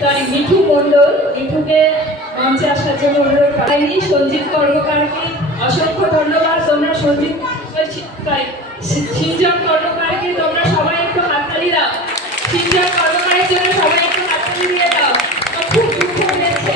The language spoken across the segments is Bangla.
সরি মিঠু মণ্ডল, মিঠুকে মঞ্চে আসার জন্য অনুরোধ করেনি। সঞ্জিত কর্মকারকে অসংখ্য ধন্যবাদ। তোমরা সঞ্জিত সিঞ্জন কর্মকারকে তোমরা সবাই একটু হাততালি দাও। সিঞ্জন কর্মকারের জন্য সবাই একটু হাততালি দিয়ে দাও। খুব দুঃখ হয়েছে।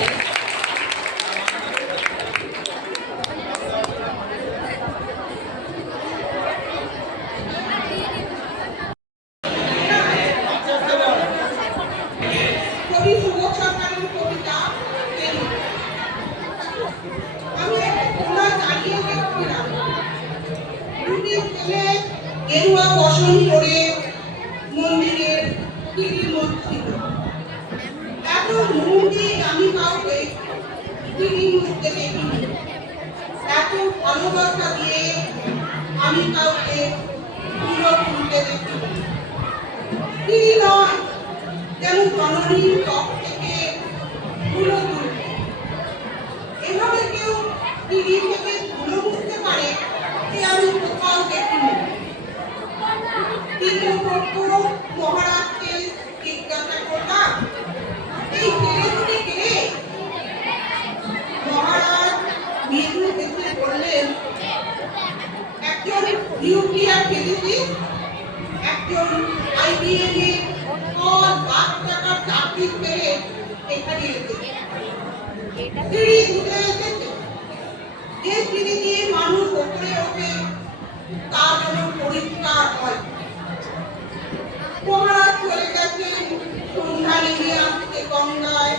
গেরুয়া বসন করে মন্দিরের সিঁড়ির মধ্যে এত মুহূর্তে আমি কাউকে সিঁড়ি মুছতে দেখিনি। এত ভালোবাসা দিয়ে আমি কাউকে পুরো তুলতে দেখিনি। সিঁড়ি নয়, যেন জননীর ত্বক থেকে ধুলো তুলবে। এভাবে কেউ সিঁড়ি থেকে ধুলো মুছতে পারে যে আমি কোথাও দেখিনি। মহারাজকে জিজ্ঞাসা করলাম, এই ছেলেগুলি কে? মহারাজ মৃদু হেসে বললেন, একজন নিউক্লিয়ার ফিজিসিস্ট, একজন IBM এ 1,00,000 টাকার চাকরি পেয়ে এখানে এসেছে। সিঁড়ি ঘুরে এসেছে। যে সিঁড়ি দিয়ে মানুষ উপরে ওঠে তা যেন পরিষ্কার হয়। মহারাজ চলে গেছেন সন্ধ্যা নেমে আসতে গঙ্গায়।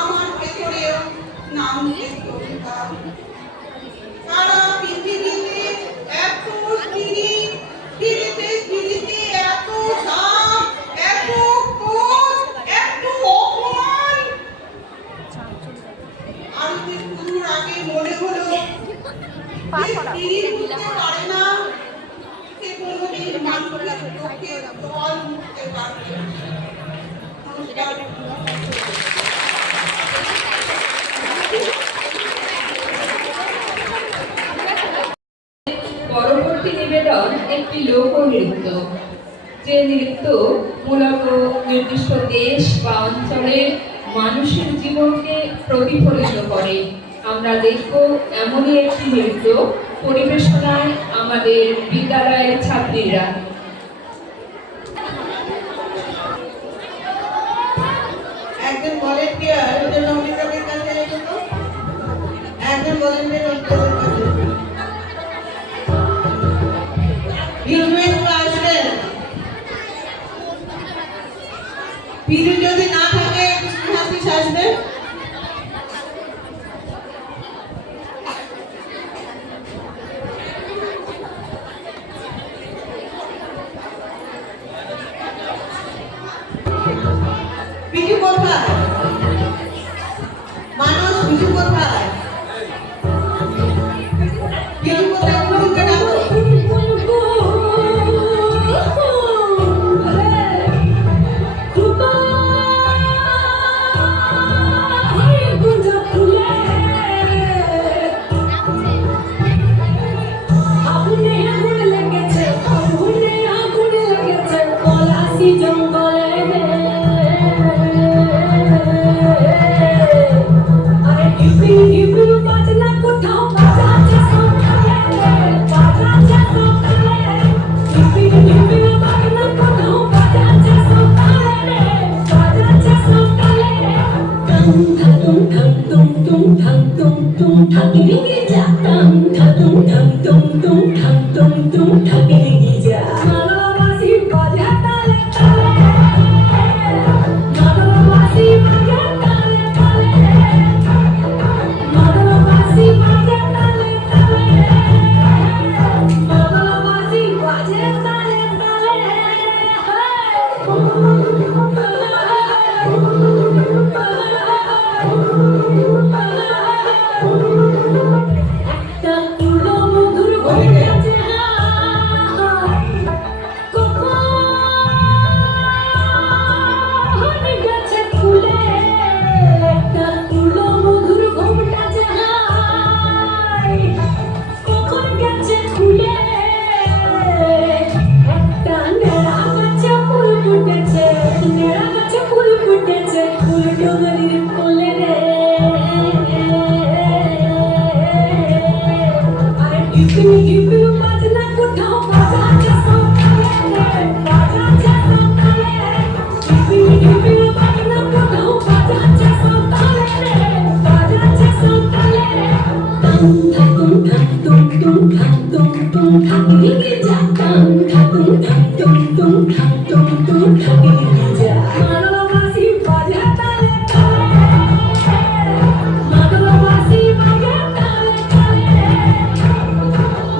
আমার ভেতরেও নামছে সন্ধ্যা। সারা পৃথিবীতে এত সিঁড়ি, সিঁড়িতে সিঁড়িতে এত দাম, এত ক্রোধ, এত অপমান। আর একটু আগে মনে হলো সিঁড়ি উঠতে পারে না, সে কোনোদিন মানুষের চোখে জল মুছতে পারবে না। পরবর্তী নিবেদন একটি লোকনৃত্য, যে নৃত্য মূলত নির্দিষ্ট দেশ বা অঞ্চলের মানুষের জীবনকে প্রতিফলিত করে। আমরা দেখব এমনই একটি নৃত্য পরিবেশনায় আমাদের বিদ্যালয়ের ছাত্রীরা। একজন ভলেন্টিয়ার নমিতাদের কাছে এসেছিল। একজন ভলেন্টিয়ার আসবেন। পিছু যদি না থাকে হাসিস আসবে। পিছু কোথায়? মানুষ পিছু কোথায়? পিছু কোথায়? পুরুকে ডাকো। সুন্দরীর কোলে রে আরে টিপি টিপি বাজনা কোথাও বাজাচ্ছে সকালে রে বাজাচ্ছে সকালে টিপি টিপি বাজনা কোথাও বাজাচ্ছে সকালে রে বাজাচ্ছে সকালে টাং ঠাকুম ঠাক তুম তুম ঠাক তুম তুম ঠাকি যা টাং ঠাকুম ঠাক তুম তুম ঠাক তুম তুম ঠাকি যা মারো বাসি বাজা তালে তালে মারো বাসি বাজা তালে তালে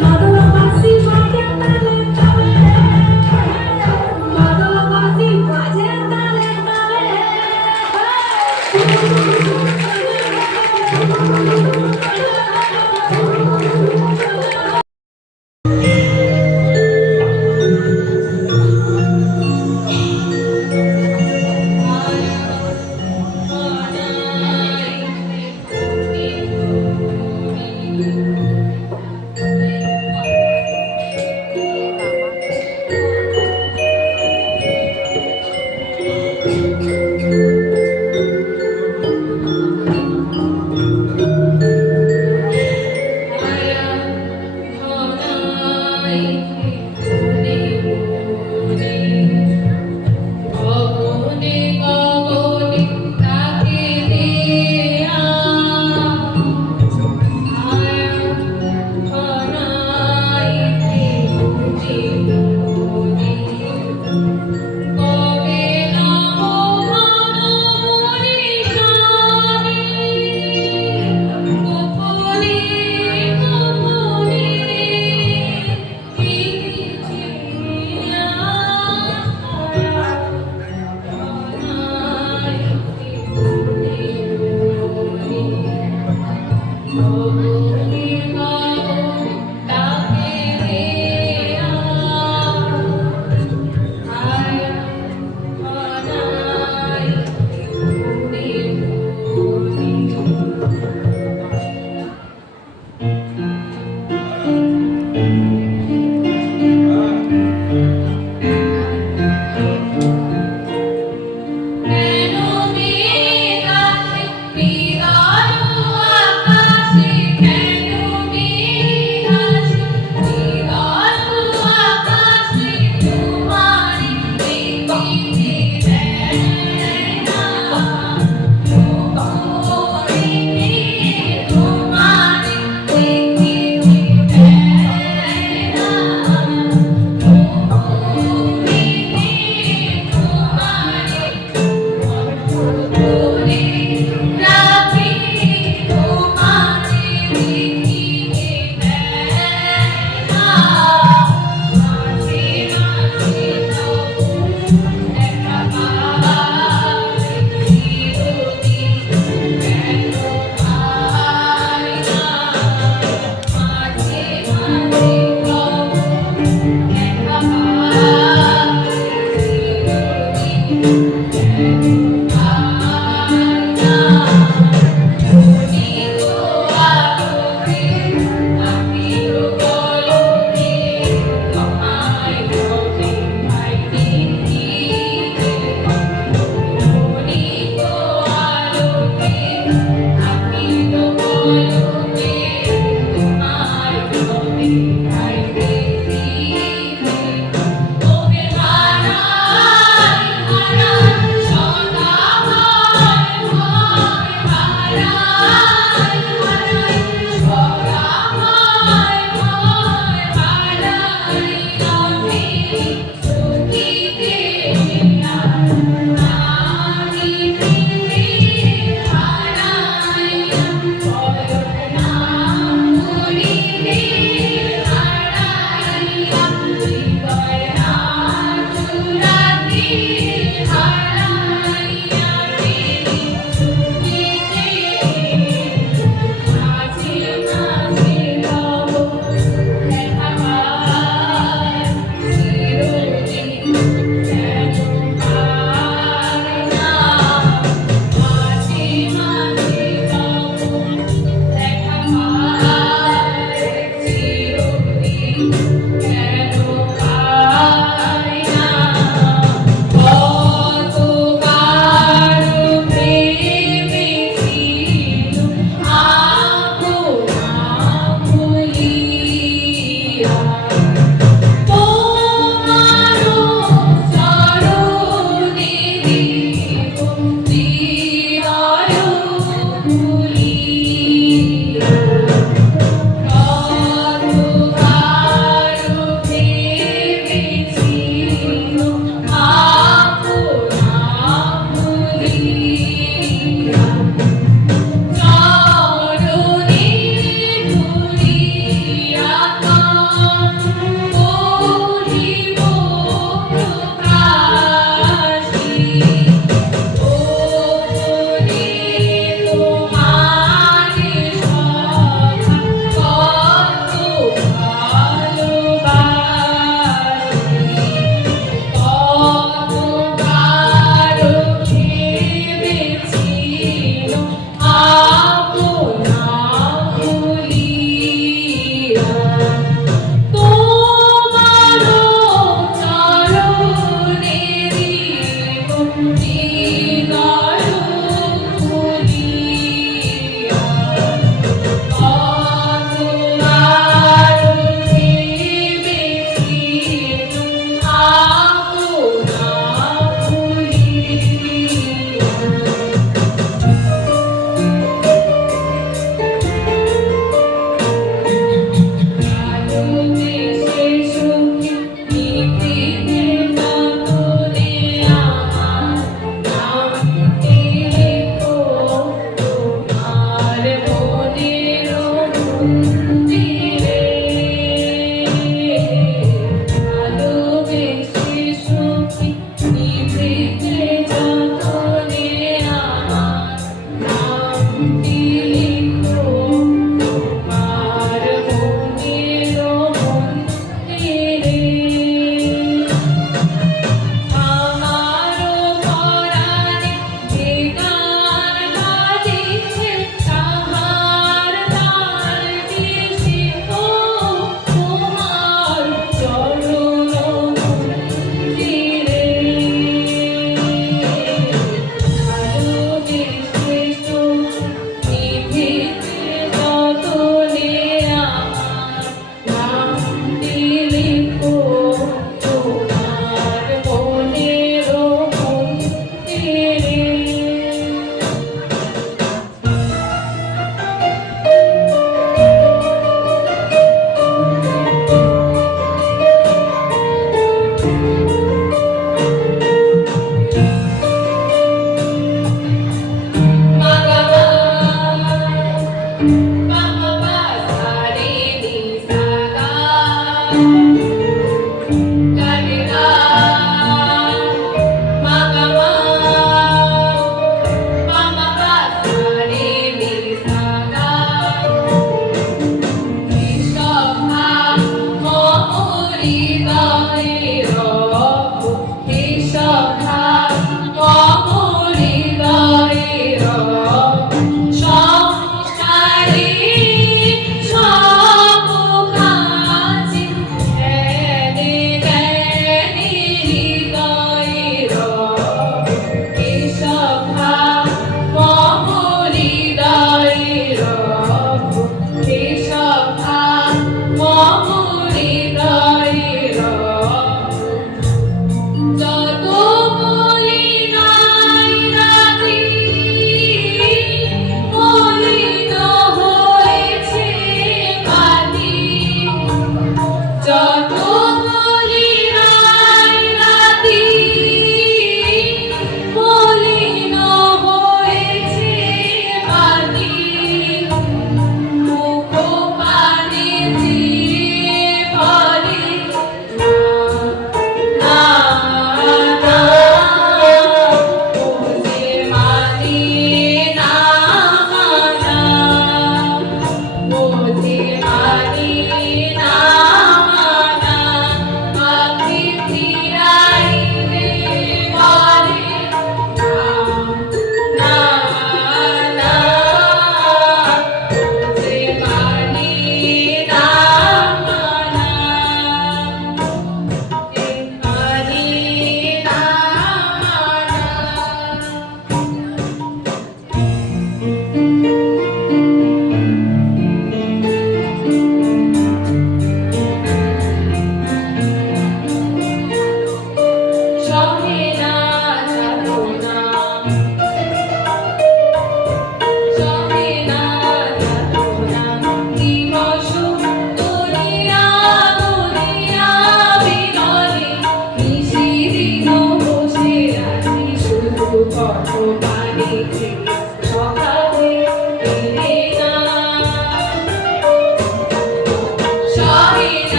মারো বাসি বাজা তালে তালে মারো বাসি বাজা তালে তালে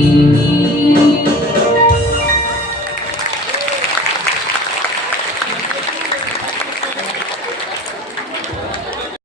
Thank you.